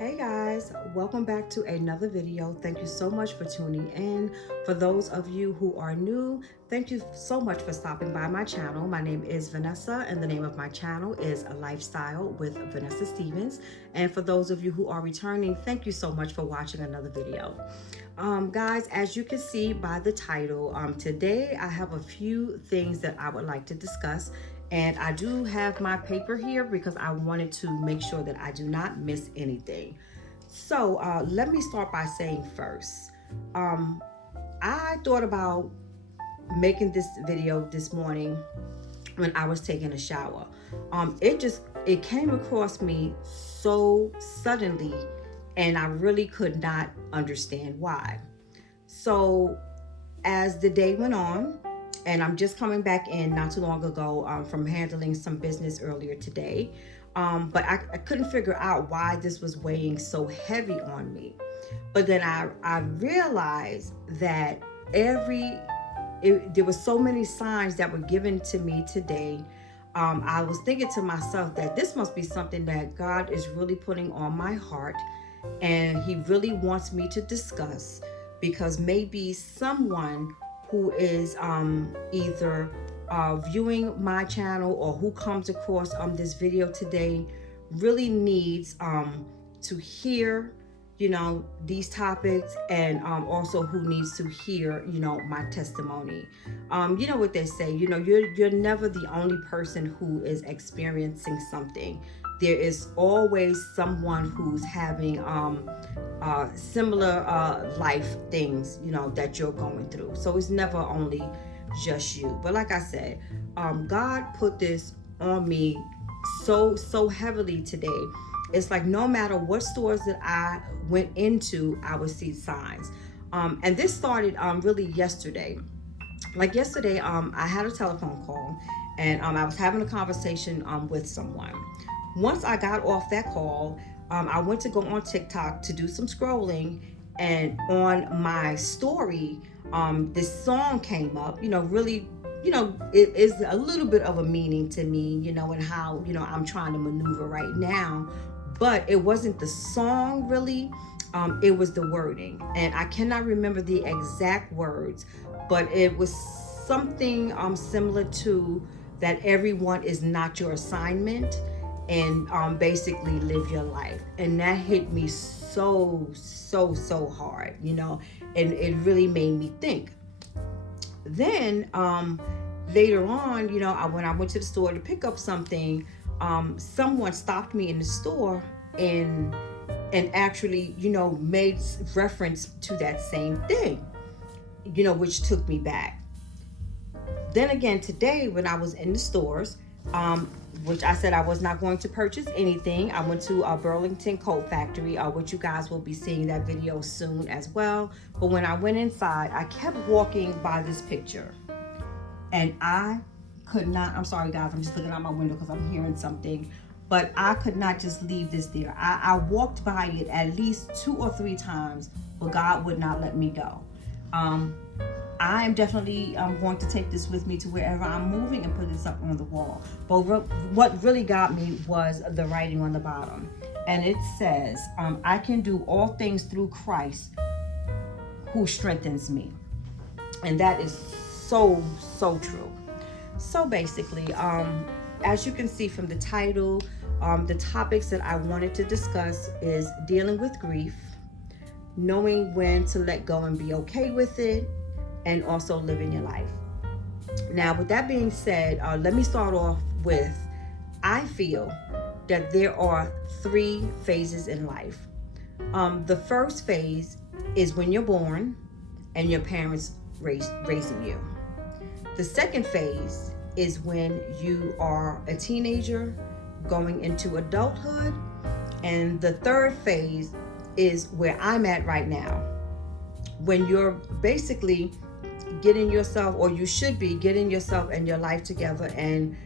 Hey guys, welcome back to another video. Thank you so much for tuning in. For those of you who are new, thank you so much for stopping by my channel. My name is Vanessa and the name of my channel is A Lifestyle with Vanessa Stevens. And for those of you who are returning, thank you so much for watching another video. Guys, as you can see by the title, today I have a few things that I would like to discuss. And I do have my paper here because I wanted to make sure that I do not miss anything. So let me start by saying first, I thought about making this video this morning when I was taking a shower. It came across me so suddenly and I really could not understand why. So as the day went on, and I'm just coming back in not too long ago from handling some business earlier today. But I couldn't figure out why this was weighing so heavy on me. But then I realized that there were so many signs that were given to me today. I was thinking to myself that this must be something that God is really putting on my heart and he really wants me to discuss, because maybe someone who is either viewing my channel or who comes across this video today really needs to hear, these topics, and also who needs to hear, my testimony. You know what they say, you're never the only person who is experiencing something. There is always someone who's having similar life things, that you're going through. So it's never only just you. But like I said, God put this on me so heavily today. It's like no matter what stores that I went into, I would see signs. And this started really yesterday. Like yesterday, I had a telephone call and I was having a conversation with someone. Once I got off that call, I went to go on TikTok to do some scrolling, and on my story, this song came up, really, it is a little bit of a meaning to me, and how, I'm trying to maneuver right now, but it wasn't the song really, it was the wording, and I cannot remember the exact words, but it was something similar to that everyone is not your assignment, and basically live your life. And that hit me so hard, and it really made me think. Then later on, when I went to the store to pick up something, someone stopped me in the store and actually, made reference to that same thing, which took me back. Then again today, when I was in the stores, which I said I was not going to purchase anything, I went to a Burlington Coat Factory, which you guys will be seeing that video soon as well. But when I went inside, I kept walking by this picture, and I could not, I'm sorry guys, I'm just looking out my window because I'm hearing something, but I could not just leave this there. I walked by it at least 2 or 3 times, but God would not let me go. I am definitely going to take this with me to wherever I'm moving and put this up on the wall. But what really got me was the writing on the bottom. And it says, I can do all things through Christ who strengthens me. And that is so true. So basically, as you can see from the title, the topics that I wanted to discuss is dealing with grief, knowing when to let go and be okay with it, and also living your life. Now, with that being said, let me start off with, I feel that there are 3 phases in life. The first phase is when you're born and your parents raising you. The second phase is when you are a teenager going into adulthood. And the third phase is where I'm at right now, when you're basically getting yourself, or you should be getting yourself and your life together and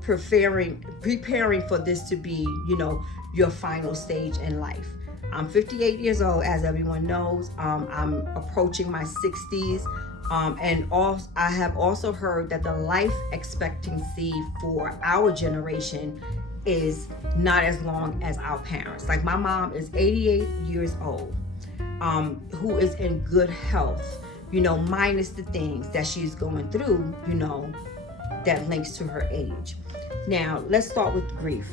preparing for this to be, your final stage in life. I'm 58 years old, as everyone knows. I'm approaching my 60s. I have also heard that the life expectancy for our generation is not as long as our parents. Like my mom is 88 years old, who is in good health, minus the things that she's going through, that links to her age. Now, let's start with grief.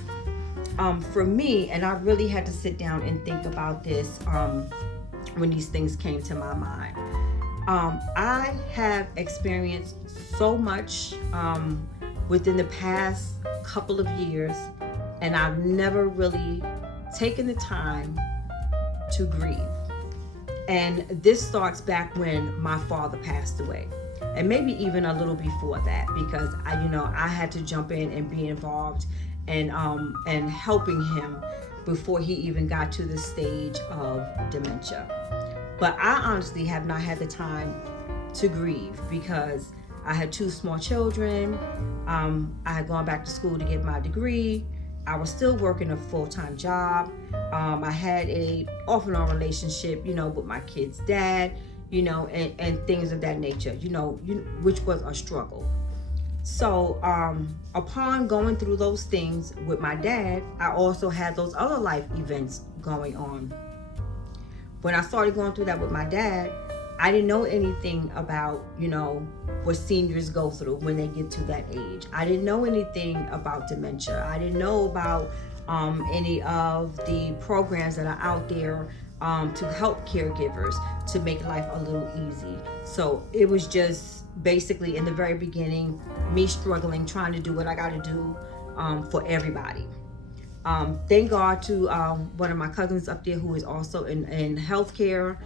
For me, and I really had to sit down and think about this when these things came to my mind. I have experienced so much within the past couple of years, and I've never really taken the time to grieve. And this starts back when my father passed away, and maybe even a little before that, because I had to jump in and be involved and helping him before he even got to the stage of dementia. But I honestly have not had the time to grieve because I had 2 small children. I had gone back to school to get my degree. I was still working a full-time job. I had a off and on relationship, with my kid's dad, and things of that nature, which was a struggle. So upon going through those things with my dad, I also had those other life events going on. When I started going through that with my dad, I didn't know anything about, what seniors go through when they get to that age. I didn't know anything about dementia. I didn't know about any of the programs that are out there to help caregivers to make life a little easy. So it was just basically in the very beginning, me struggling, trying to do what I got to do for everybody. Thank God to one of my cousins up there who is also in healthcare.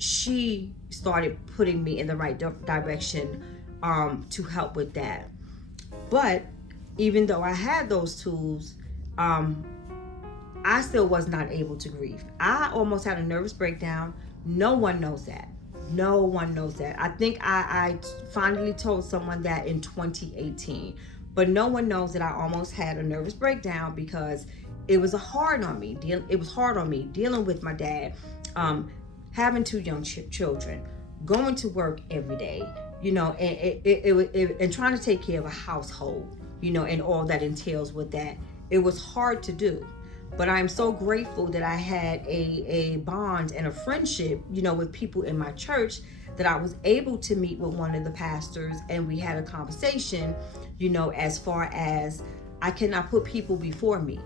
She started putting me in the right direction to help with that. But even though I had those tools, I still was not able to grieve. I almost had a nervous breakdown. No one knows that. No one knows that. I think I finally told someone that in 2018. But no one knows that I almost had a nervous breakdown because it was hard on me. It was hard on me dealing with my dad, having 2 young children, going to work every day, and trying to take care of a household, and all that entails with that. It was hard to do. But I'm so grateful that I had a bond and a friendship, with people in my church, that I was able to meet with one of the pastors and we had a conversation, as far as I cannot put people before me.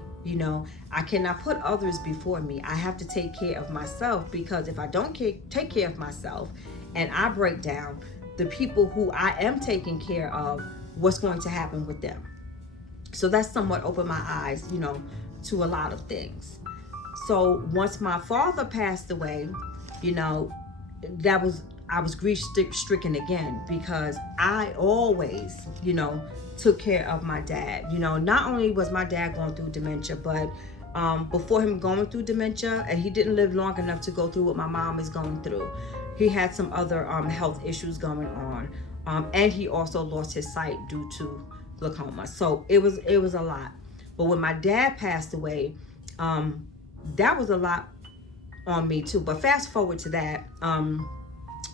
I cannot put others before me. I have to take care of myself, because if I don't take care of myself and I break down, the people who I am taking care of, what's going to happen with them? So that somewhat opened my eyes, to a lot of things. So once my father passed away, I was grief stricken again, because I always, took care of my dad. Not only was my dad going through dementia, but before him going through dementia, and he didn't live long enough to go through what my mom is going through. He had some other health issues going on, and he also lost his sight due to glaucoma. So it was a lot. But when my dad passed away, that was a lot on me too. But fast forward to that,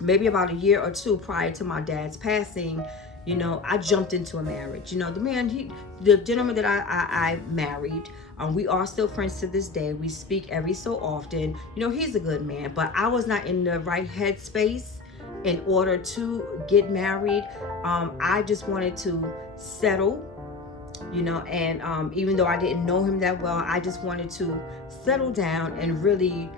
maybe about a year or 2 prior to my dad's passing, I jumped into a marriage. The gentleman that I married, we are still friends to this day. We speak every so often. He's a good man, but I was not in the right headspace in order to get married. I just wanted to settle, and even though I didn't know him that well, I just wanted to settle down and really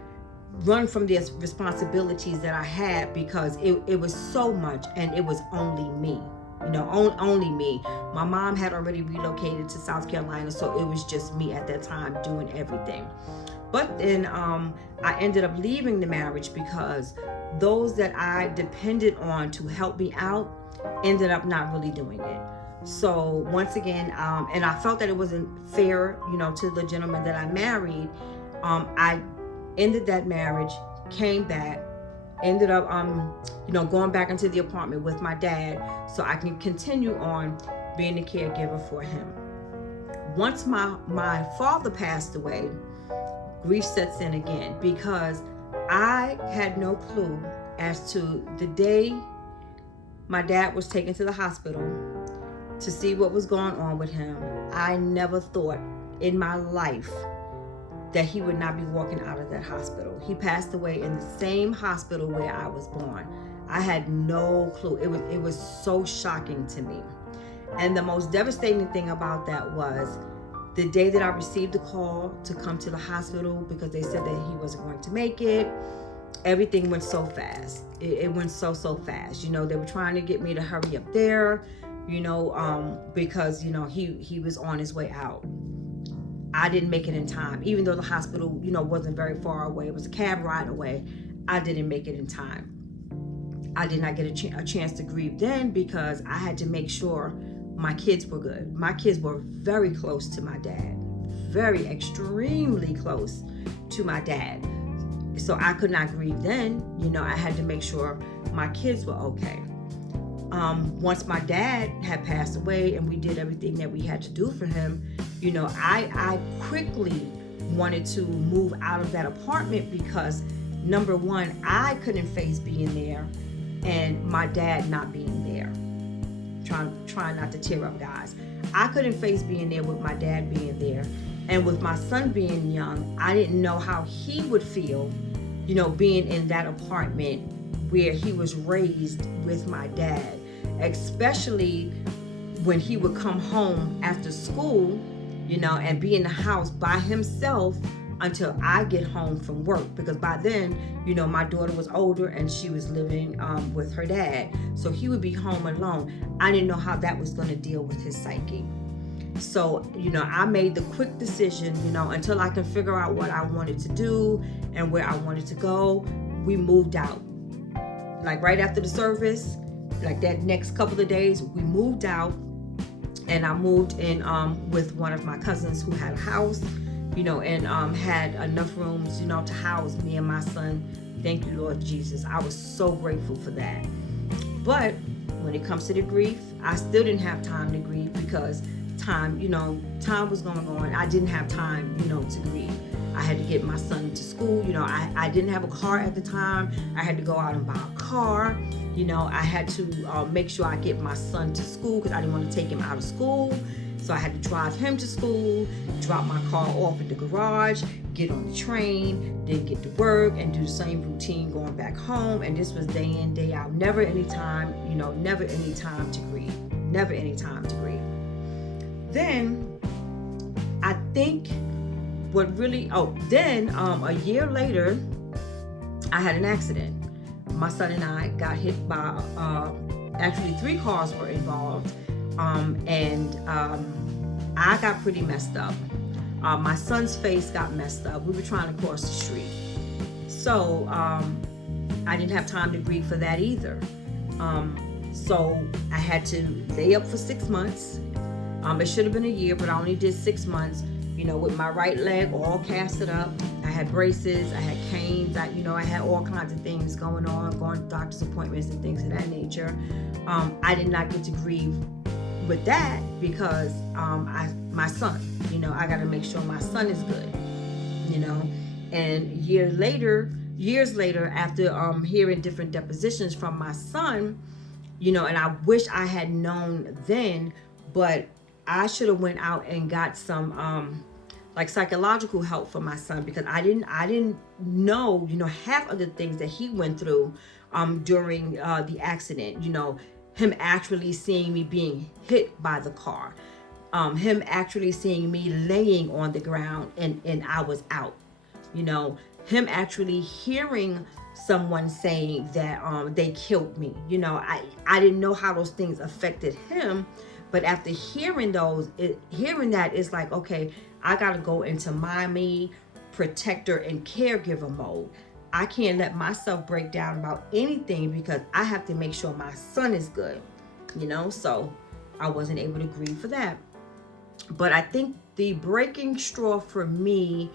run from the responsibilities that I had, because it was so much, and it was only me. Only me. My mom had already relocated to South Carolina, so it was just me at that time doing everything. But then I ended up leaving the marriage because those that I depended on to help me out ended up not really doing it. So once again, and I felt that it wasn't fair, to the gentleman that I married. I ended that marriage, came back, ended up going back into the apartment with my dad so I can continue on being a caregiver for him. Once my father passed away, grief sets in again, because I had no clue as to the day my dad was taken to the hospital to see what was going on with him. I never thought in my life that he would not be walking out of that hospital. He passed away in the same hospital where I was born. I had no clue. It was so shocking to me. And the most devastating thing about that was the day that I received the call to come to the hospital because they said that he wasn't going to make it. Everything went so fast. It went so fast. You know, they were trying to get me to hurry up there, you know, because, you know, he was on his way out. I didn't make it in time, even though the hospital, you know, wasn't very far away. It was a cab ride away. I didn't make it in time. I did not get a chance to grieve then because I had to make sure my kids were good. My kids were very close to my dad, very extremely close to my dad. So I could not grieve then. You know, I had to make sure my kids were okay. Once my dad had passed away and we did everything that we had to do for him, you know, I quickly wanted to move out of that apartment because, number one, I couldn't face being there and my dad not being there. Trying not to tear up, guys. I couldn't face being there with my dad being there. And with my son being young, I didn't know how he would feel, you know, being in that apartment where he was raised with my dad, especially when he would come home after school, you know, and be in the house by himself until I get home from work. Because by then, you know, my daughter was older and she was living with her dad. So he would be home alone. I didn't know how that was going to deal with his psyche. So, you know, I made the quick decision, you know, until I could figure out what I wanted to do and where I wanted to go, we moved out. Like right after the service, like that next couple of days, we moved out, and I moved in with one of my cousins who had a house, you know, and had enough rooms, you know, to house me and my son. Thank you, Lord Jesus. I was so grateful for that. But when it comes to the grief, I still didn't have time to grieve because time was going on. I didn't have time, you know, to grieve. I had to get my son to school. You know, I didn't have a car at the time. I had to go out and buy a car. You know, I had to make sure I get my son to school because I didn't want to take him out of school. So I had to drive him to school, drop my car off at the garage, get on the train, then get to work and do the same routine going back home. And this was day in, day out. Never any time, you know, never any time to grieve. Never any time to grieve. Then I think a year later, I had an accident. My son and I got hit by, actually 3 cars were involved. I got pretty messed up. My son's face got messed up. We were trying to cross the street. So I didn't have time to grieve for that either. So I had to lay up for 6 months. It should have been a year, but I only did 6 months, you know, with my right leg all casted up. I had braces, I had canes, I had all kinds of things going to doctor's appointments and things of that nature. I did not get to grieve with that because my son, you know, I got to make sure my son is good, you know. And years later, after hearing different depositions from my son, you know, and I wish I had known then, but I should have went out and got some like psychological help for my son because I didn't know, you know, half of the things that he went through during the accident. You know, him actually seeing me being hit by the car, him actually seeing me laying on the ground and I was out, you know, him actually hearing someone saying that they killed me. You know, I didn't know how those things affected him, but after hearing that, it's like, okay, I got to go into mommy, protector, and caregiver mode. I can't let myself break down about anything because I have to make sure my son is good, you know. So I wasn't able to grieve for that. But I think the breaking straw for me,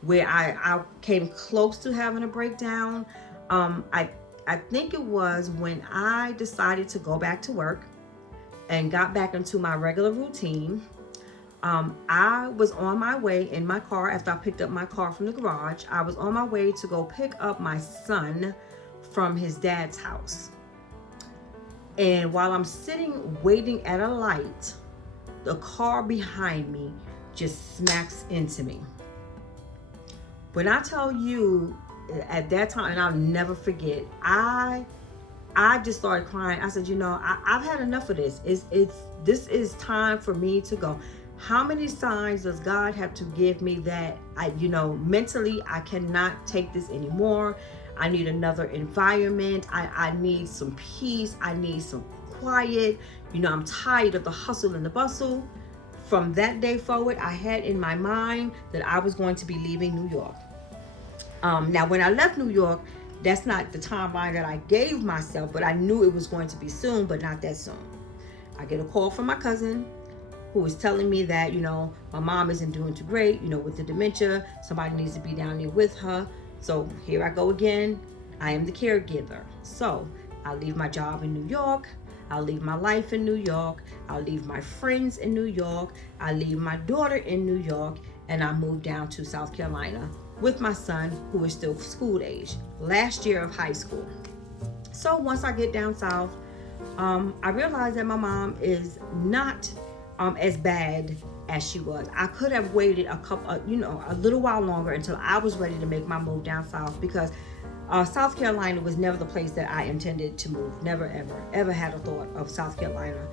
where I came close to having a breakdown, I think it was when I decided to go back to work and got back into my regular routine. I was on my way in my car after I picked up my car from the garage. I was on my way to go pick up my son from his dad's house. And while I'm sitting waiting at a light, the car behind me just smacks into me. When I tell you, at that time, and I'll never forget, I just started crying. I said, I've had enough of this. This is time for me to go. How many signs does God have to give me that mentally I cannot take this anymore? I need another environment. I need some peace. I need some quiet. I'm tired of the hustle and the bustle. From that day forward, I had in my mind that I was going to be leaving New York. Now, when I left New York, that's not the timeline that I gave myself, but I knew it was going to be soon, but not that soon. I get a call from my cousin who was telling me that, my mom isn't doing too great, with the dementia. Somebody needs to be down there with her. So here I go again. I am the caregiver. So I'll leave my job in New York. I'll leave my life in New York. I'll leave my friends in New York. I'll leave my daughter in New York. And I moved down to South Carolina with my son, who is still school age, last year of high school. So once I get down south, I realized that my mom is not as bad as she was. I could have waited a little while longer until I was ready to make my move down south, because South Carolina was never the place that I intended to move. Never, ever had a thought of South Carolina.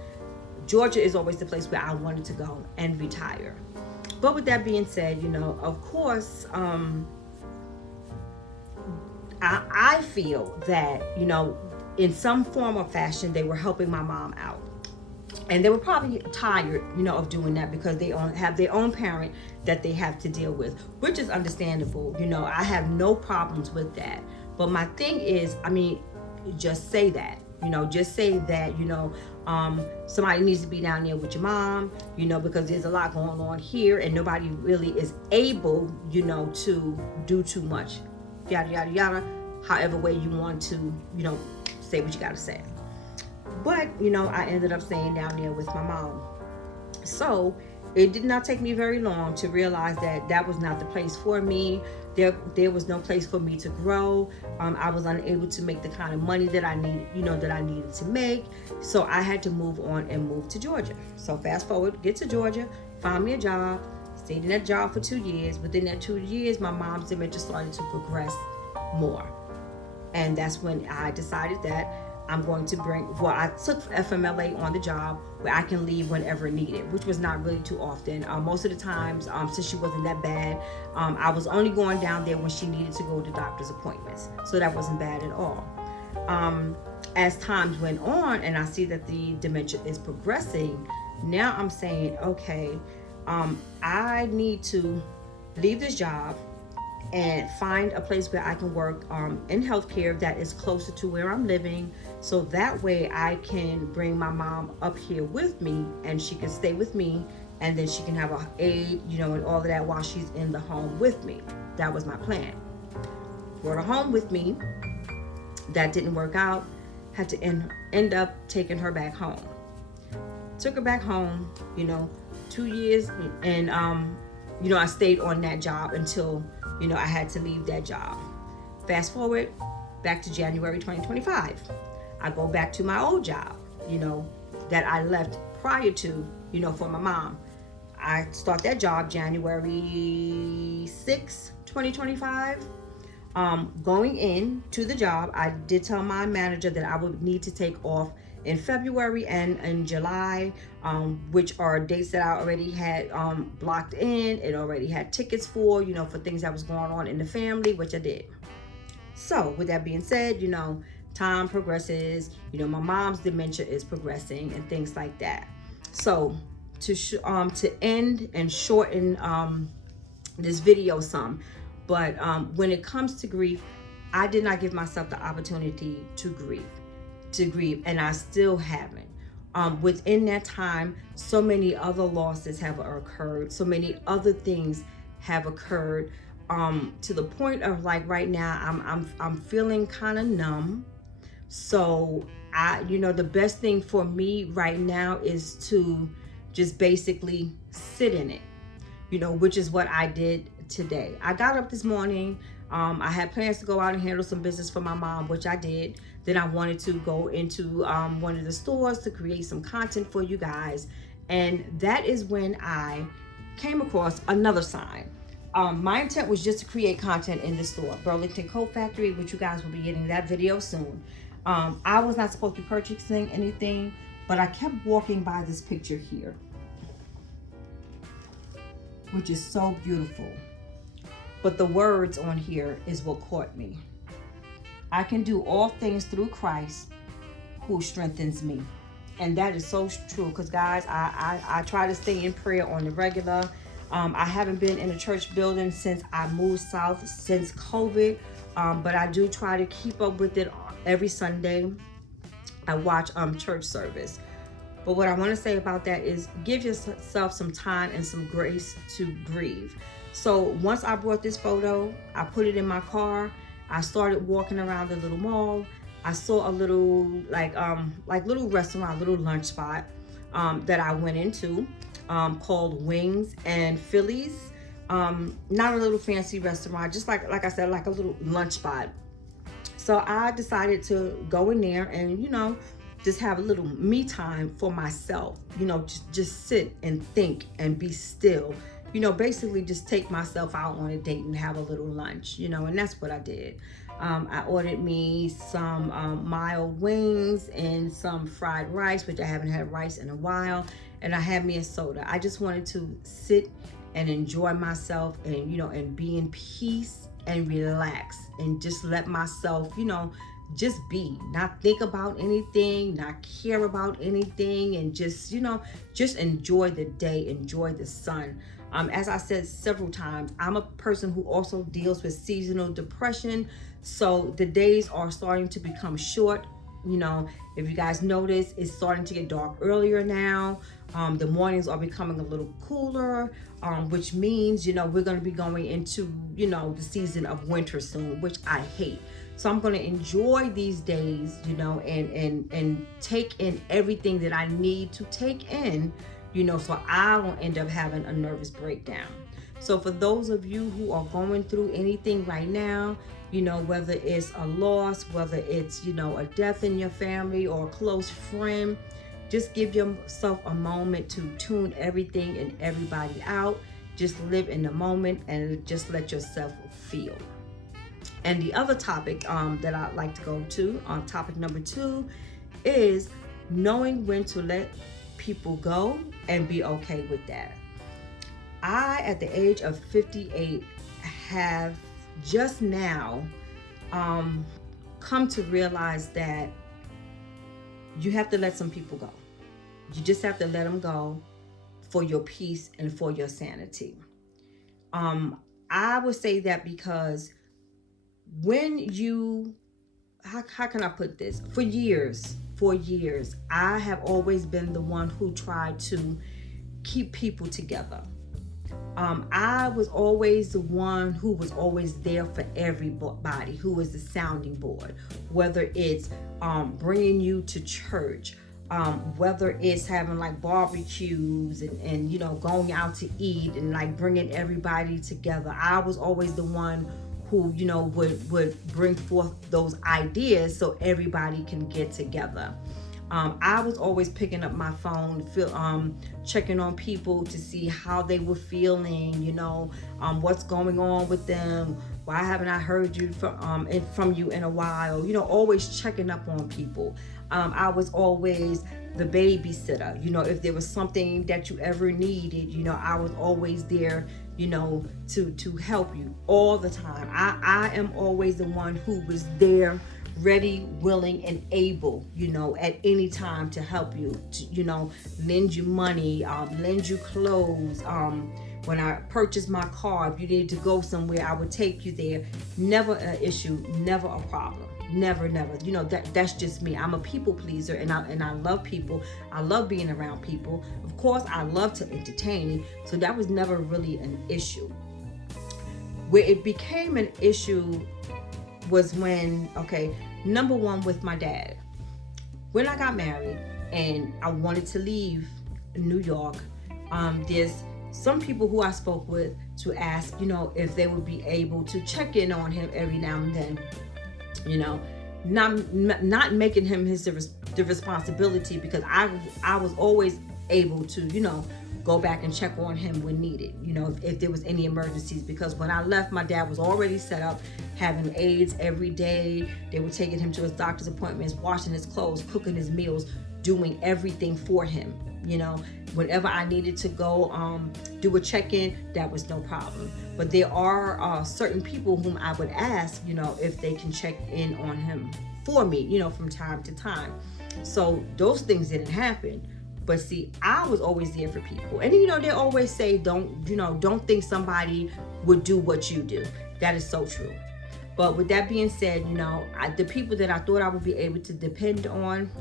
Georgia is always the place where I wanted to go and retire. But with that being said, of course, I feel that, in some form or fashion, they were helping my mom out. And they were probably tired, of doing that, because they have their own parent that they have to deal with, which is understandable. I have no problems with that. But my thing is, just say that. Just say that, somebody needs to be down there with your mom, because there's a lot going on here and nobody really is able, to do too much. Yada, yada, yada. However way you want to, say what you got to say. But, I ended up staying down there with my mom. So it did not take me very long to realize that that was not the place for me. There was no place for me to grow. I was unable to make the kind of money that I needed, that I needed to make. So I had to move on and move to Georgia. So fast forward, get to Georgia, found me a job, stayed in that job for 2 years. Within that 2 years, my mom's dementia started to progress more. And that's when I decided that I'm going to I took FMLA on the job where I can leave whenever needed, which was not really too often. Most of the times, since she wasn't that bad, I was only going down there when she needed to go to doctor's appointments. So that wasn't bad at all. As times went on and I see that the dementia is progressing, now I'm saying, okay, I need to leave this job and find a place where I can work in healthcare that is closer to where I'm living, so that way I can bring my mom up here with me and she can stay with me, and then she can have a aide, and all of that while she's in the home with me. That was my plan. Brought her home with me. That didn't work out. Had to end up taking her back home. Took her back home, 2 years, and I stayed on that job until I had to leave that job. Fast forward back to January 2025. I go back to my old job, that I left prior to, for my mom. I start that job January 6, 2025. Going in to the job, I did tell my manager that I would need to take off in February and in July, which are dates that I already had blocked in. It already had tickets for, for things that was going on in the family, which I did. So with that being said, time progresses, my mom's dementia is progressing and things like that. So to end and shorten this video some, but when it comes to grief, I did not give myself the opportunity to grieve, and I still haven't. Within that time, so many other losses have occurred, so many other things have occurred, to the point of, like, right now I'm feeling kind of numb. So the best thing for me right now is to just basically sit in it, which is what I did today. I got up this morning. I had plans to go out and handle some business for my mom, which I did. Then I wanted to go into one of the stores to create some content for you guys. And that is when I came across another sign. My intent was just to create content in the store, Burlington Coat Factory, which you guys will be getting that video soon. I was not supposed to be purchasing anything, but I kept walking by this picture here, which is so beautiful. But the words on here is what caught me. I can do all things through Christ who strengthens me. And that is so true, because guys, I try to stay in prayer on the regular. I haven't been in a church building since I moved south, since COVID, but I do try to keep up with it every Sunday. I watch church service. But what I want to say about that is give yourself some time and some grace to grieve. So once I brought this photo, I put it in my car. I started walking around the little mall. I saw a little like little restaurant, little lunch spot that I went into called Wings and Phillies. Not a little fancy restaurant, just like I said, like a little lunch spot. So I decided to go in there and, you know, just have a little me time for myself, you know, just sit and think and be still, you know, basically just take myself out on a date and have a little lunch, you know, and that's what I did. I ordered me some mild wings and some fried rice, which I haven't had rice in a while, and I had me a soda. I just wanted to sit and enjoy myself and, you know, and be in peace and relax and just let myself, you know, just be, not think about anything, not care about anything, and just, you know, just enjoy the day, enjoy the sun. As I said several times, I'm a person who also deals with seasonal depression. So the days are starting to become short. You know, if you guys notice, it's starting to get dark earlier now. The mornings are becoming a little cooler, which means, you know, we're going to be going into, you know, the season of winter soon, which I hate. So I'm going to enjoy these days, you know, and take in everything that I need to take in, you know, so I don't end up having a nervous breakdown. So for those of you who are going through anything right now, you know, whether it's a loss, whether it's, you know, a death in your family or a close friend, just give yourself a moment to tune everything and everybody out. Just live in the moment and just let yourself feel. And the other topic that I'd like to go to, topic number 2, is knowing when to let people go and be okay with that. I, at the age of 58, have just now come to realize that you have to let some people go. You just have to let them go for your peace and for your sanity. I would say that because when you, how can I put this? For years, I have always been the one who tried to keep people together. I was always the one who was always there for everybody, who was the sounding board, whether it's bringing you to church, whether it's having like barbecues and you know, going out to eat and like bringing everybody together. I was always the one who, you know, would bring forth those ideas so everybody can get together. I was always picking up my phone, checking on people to see how they were feeling, you know, what's going on with them. Why haven't I heard you from you in a while? You know, always checking up on people. I was always the babysitter. You know, if there was something that you ever needed, you know, I was always there, you know, to help you all the time. I am always the one who was there, ready, willing, and able, you know, at any time to help you, to, you know, lend you money, lend you clothes. When I purchased my car, if you needed to go somewhere, I would take you there. Never an issue, never a problem. Never. You know, that's just me. I'm a people pleaser, and I love people. I love being around people. Of course, I love to entertain, so that was never really an issue. Where it became an issue was when, okay, number one, with my dad. When I got married and I wanted to leave New York, there's some people who I spoke with to ask, you know, if they would be able to check in on him every now and then, you know, not making him the responsibility, because I was always able to, go back and check on him when needed, if there was any emergencies. Because when I left, my dad was already set up, having aides every day. They were taking him to his doctor's appointments, washing his clothes, cooking his meals, doing everything for him. Whenever I needed to go do a check-in, that was no problem. But there are certain people whom I would ask, if they can check in on him for me, from time to time. So those things didn't happen. But see, I was always there for people. And they always say, don't think somebody would do what you do. That is so true. But with that being said, the people that I thought I would be able to depend on,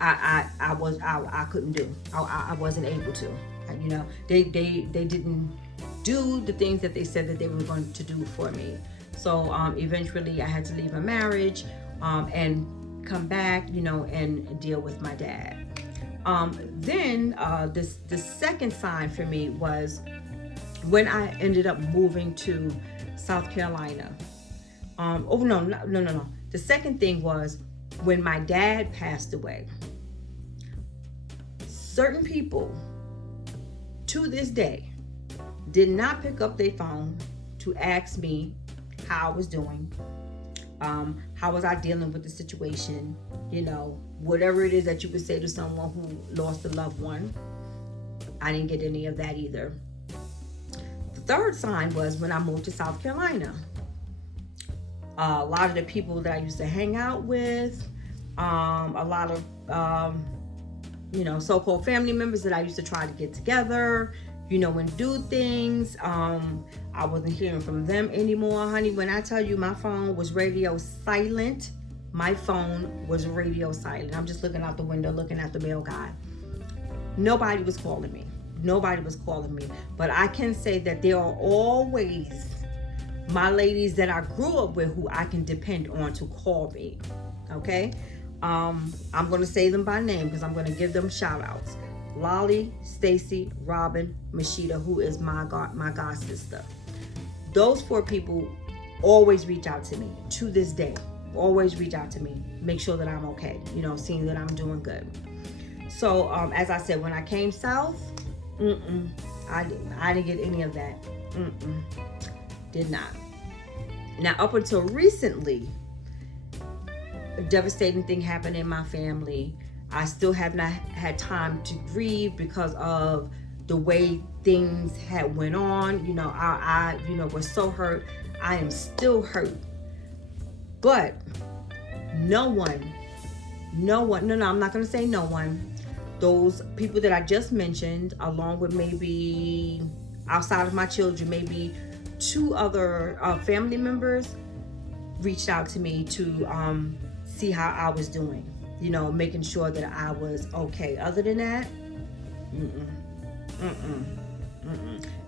I couldn't do. I wasn't able to. They didn't do the things that they said that they were going to do for me. So eventually I had to leave a marriage and come back, and deal with my dad. Then the second sign for me was when I ended up moving to South Carolina. No. The second thing was when my dad passed away. Certain people to this day did not pick up their phone to ask me how I was doing, how was I dealing with the situation, whatever it is that you would say to someone who lost a loved one. I didn't get any of that either. The third sign was when I moved to South Carolina. A lot of the people that I used to hang out with, a lot of so-called family members that I used to try to get together, and do things. I wasn't hearing from them anymore, honey. When I tell you my phone was radio silent, my phone was radio silent. I'm just looking out the window, looking at the mail guy. Nobody was calling me. But I can say that there are always my ladies that I grew up with who I can depend on to call me. Okay? I'm going to say them by name because I'm going to give them shout outs. Lolly, Stacy, Robin, Mashita, who is my god sister. Those 4 people always reach out to me to this day. Always reach out to me. Make sure that I'm okay. Seeing that I'm doing good. So as I said, when I came south, I didn't get any of that. Did not. Now up until recently, a devastating thing happened in my family. I still have not had time to grieve because of the way things had went on. I was so hurt. I am still hurt. But no one, I'm not going to say no one. Those people that I just mentioned, along with maybe outside of my children, maybe 2 other family members reached out to me to see how I was doing, making sure that I was okay. Other than that,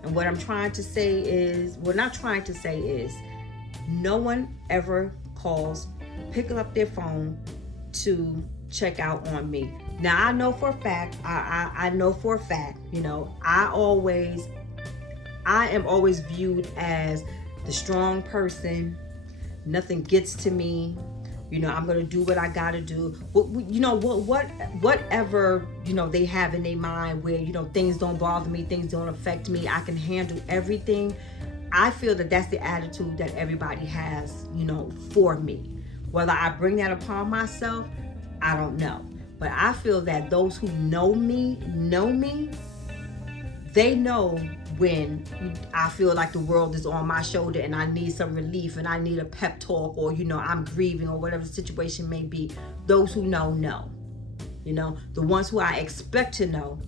And what I'm trying to say is, no one ever pick up their phone to check out on me. Now I know for a fact, I am always viewed as the strong person. Nothing gets to me. I'm gonna do what I gotta do. Whatever they have in their mind, where things don't bother me, things don't affect me. I can handle everything. I feel that that's the attitude that everybody has, for me. Whether I bring that upon myself, I don't know. But I feel that those who know me, they know when I feel like the world is on my shoulder and I need some relief and I need a pep talk, or, I'm grieving, or whatever the situation may be. Those who know. The ones who I expect to know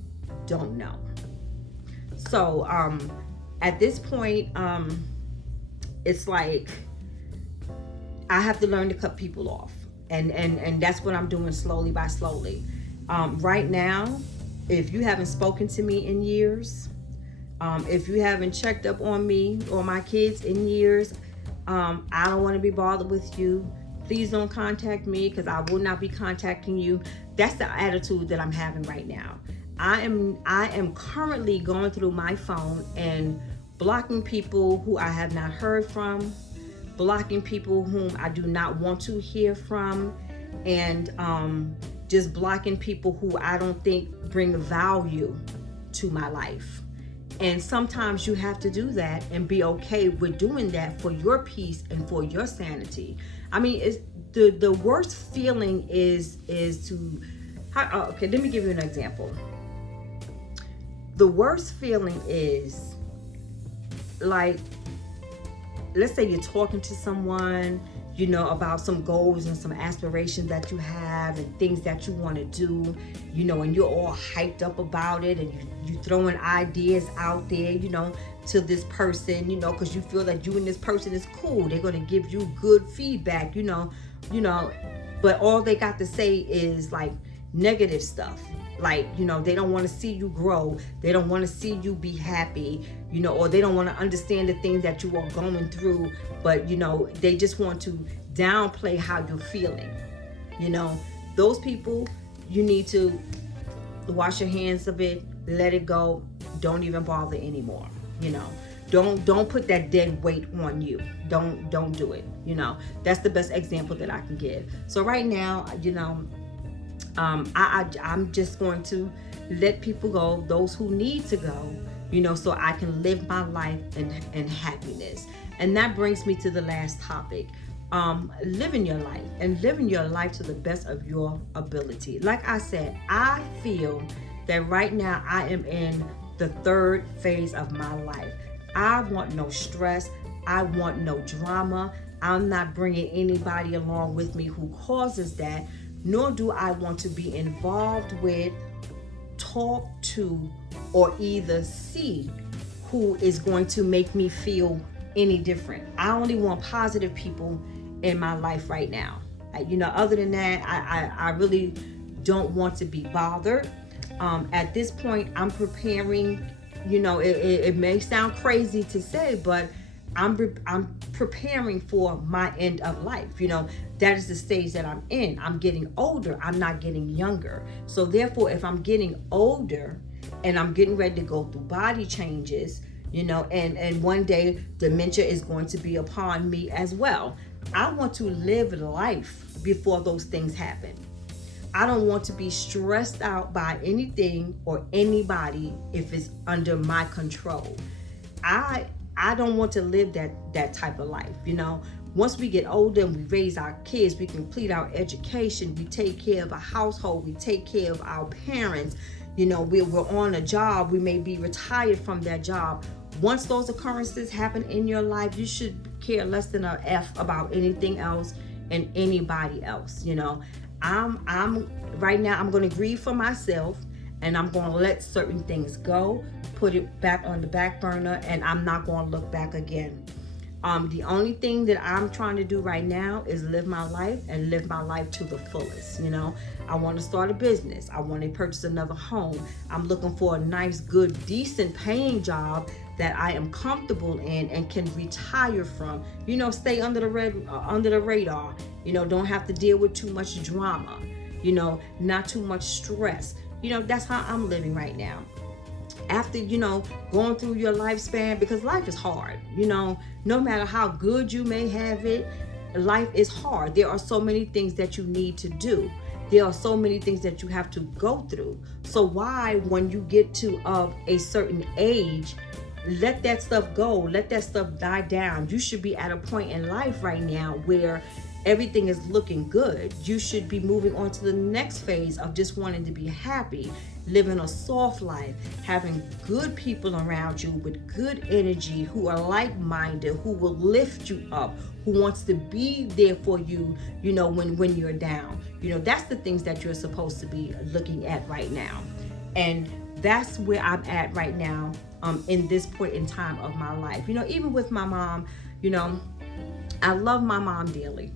don't know. So, at this point, it's like I have to learn to cut people off, and that's what I'm doing slowly by slowly. Right now, if you haven't spoken to me in years, if you haven't checked up on me or my kids in years, I don't want to be bothered with you. Please don't contact me, because I will not be contacting you. That's the attitude that I'm having right now. I am currently going through my phone and blocking people who I have not heard from, blocking people whom I do not want to hear from, and just blocking people who I don't think bring value to my life. And sometimes you have to do that and be okay with doing that for your peace and for your sanity. I mean, it's the worst feeling is to okay, let me give you an example. The worst feeling is, like, let's say you're talking to someone, you know, about some goals and some aspirations that you have and things that you want to do, you know, and you're all hyped up about it, and you throwing ideas out there, you know, to this person, you know, because you feel that you and this person is cool. They're going to give you good feedback, you know, but all they got to say is like negative stuff. Like, you know, they don't want to see you grow. They don't want to see you be happy, you know, or they don't want to understand the things that you are going through. But, you know, they just want to downplay how you're feeling. You know, those people, you need to wash your hands of it, let it go. Don't even bother anymore. You know, don't put that dead weight on you. Don't do it. You know, that's the best example that I can give. So right now, you know, I'm just going to let people go, those who need to go, you know, so I can live my life in happiness. And that brings me to the last topic. Living your life and living your life to the best of your ability. Like I said, I feel that right now I am in the third phase of my life. I want no stress. I want no drama. I'm not bringing anybody along with me who causes that, nor do I want to be involved with, talk to, or either see who is going to make me feel any different. I only want positive people in my life right now. You know, other than that, I really don't want to be bothered. At this point, I'm preparing, you know, it may sound crazy to say, but I'm preparing for my end of life. You know, that is the stage that I'm in. I'm getting older. I'm not getting younger. So therefore, if I'm getting older and I'm getting ready to go through body changes, you know, and one day dementia is going to be upon me as well. I want to live life before those things happen. I don't want to be stressed out by anything or anybody if it's under my control. I don't want to live that type of life, you know. Once we get older and we raise our kids, we complete our education, we take care of a household, we take care of our parents, you know, we're on a job, we may be retired from that job. Once those occurrences happen in your life, you should care less than a F about anything else and anybody else, you know. I'm right now, I'm going to grieve for myself, and I'm going to let certain things go, put it back on the back burner, and I'm not going to look back again. The only thing that I'm trying to do right now is live my life and live my life to the fullest. You know, I want to start a business. I want to purchase another home. I'm looking for a nice, good, decent paying job that I am comfortable in and can retire from. You know, stay under the radar. You know, don't have to deal with too much drama. You know, not too much stress. You know, that's how I'm living right now. After, you know, going through your lifespan, because life is hard, you know, no matter how good you may have it, life is hard. There are so many things that you need to do. There are so many things that you have to go through. So why, when you get to a certain age, let that stuff go, let that stuff die down. You should be at a point in life right now where everything is looking good. You should be moving on to the next phase of just wanting to be happy, living a soft life, having good people around you with good energy, who are like-minded, who will lift you up, who wants to be there for you, you know, when you're down. You know, that's the things that you're supposed to be looking at right now. And that's where I'm at right now, in this point in time of my life. You know, even with my mom, you know, I love my mom dearly.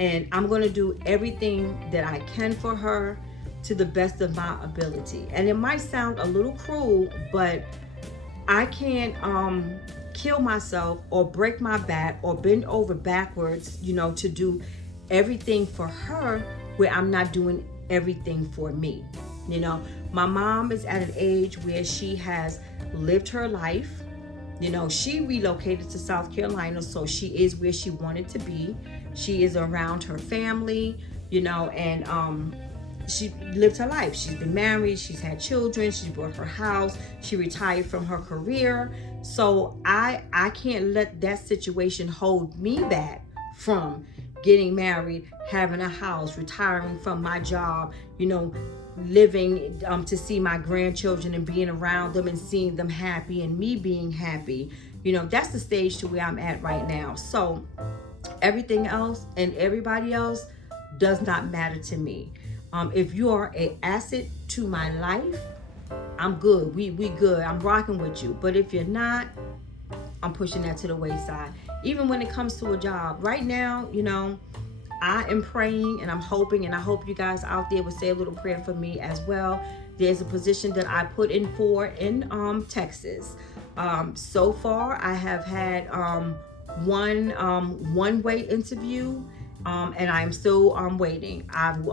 And I'm going to do everything that I can for her to the best of my ability. And it might sound a little cruel, but I can't kill myself or break my back or bend over backwards, you know, to do everything for her where I'm not doing everything for me. You know, my mom is at an age where she has lived her life. You know, she relocated to South Carolina, so she is where she wanted to be. She is around her family, you know, and she lived her life. She's been married, she's had children, she bought her house, she retired from her career. So I can't let that situation hold me back from getting married, having a house, retiring from my job, living to see my grandchildren and being around them and seeing them happy and me being happy. That's the stage to where I'm at right now. So everything else and everybody else does not matter to me. If you are an asset to my life, I'm good. We good. I'm rocking with you. But if you're not, I'm pushing that to the wayside. Even when it comes to a job, right now, I am praying and I'm hoping, and I hope you guys out there would say a little prayer for me as well. There's a position that I put in for in Texas. So far, I have had one way interview, and I'm still waiting. I've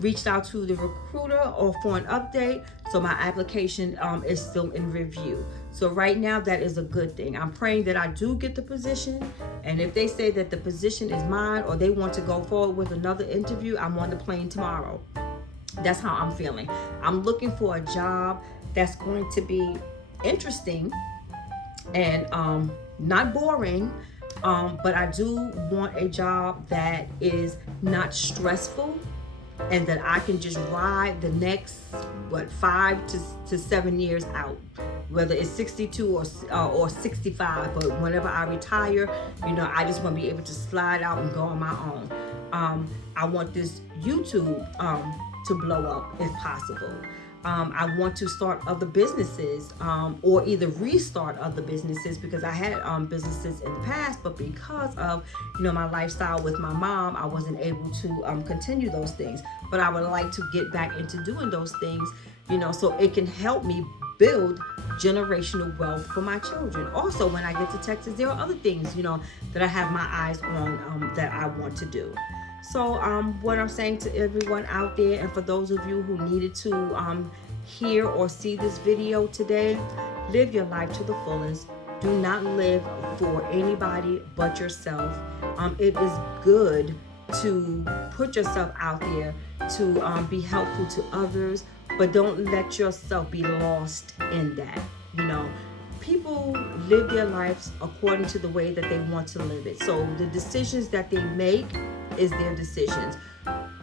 reached out to the recruiter or for an update, so my application is still in review. So right now, that is a good thing. I'm praying that I do get the position, and if they say that the position is mine or they want to go forward with another interview, I'm on the plane tomorrow. That's how I'm feeling. I'm looking for a job that's going to be interesting and not boring, but I do want a job that is not stressful and that I can just ride the next 5 to 7 years out, whether it's 62 or 65. But whenever I retire, I just want to be able to slide out and go on my own. I want this YouTube to blow up if possible. I want to start other businesses, or either restart other businesses, because I had businesses in the past, but because of my lifestyle with my mom, I wasn't able to continue those things. But I would like to get back into doing those things, so it can help me build generational wealth for my children. Also, when I get to Texas, there are other things that I have my eyes on that I want to do. So what I'm saying to everyone out there, and for those of you who needed to hear or see this video today, live your life to the fullest. Do not live for anybody but yourself. It is good to put yourself out there to be helpful to others, but don't let yourself be lost in that. People live their lives according to the way that they want to live it. So the decisions that they make is their decisions.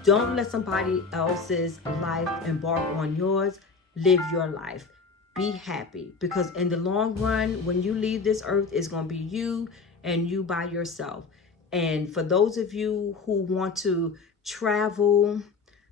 Don't let somebody else's life embark on yours. Live your life. Be happy, because in the long run, when you leave this earth, it's going to be you and you by yourself. And for those of you who want to travel,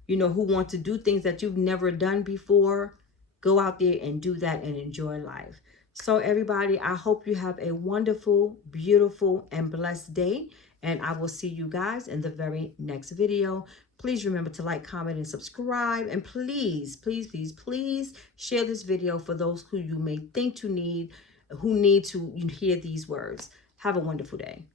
who want to do things that you've never done before, go out there and do that and enjoy life. So everybody, I hope you have a wonderful, beautiful, and blessed day. And I will see you guys in the very next video. Please remember to like, comment, and subscribe. And please, please, please, please share this video for those who you may think who need to hear these words. Have a wonderful day.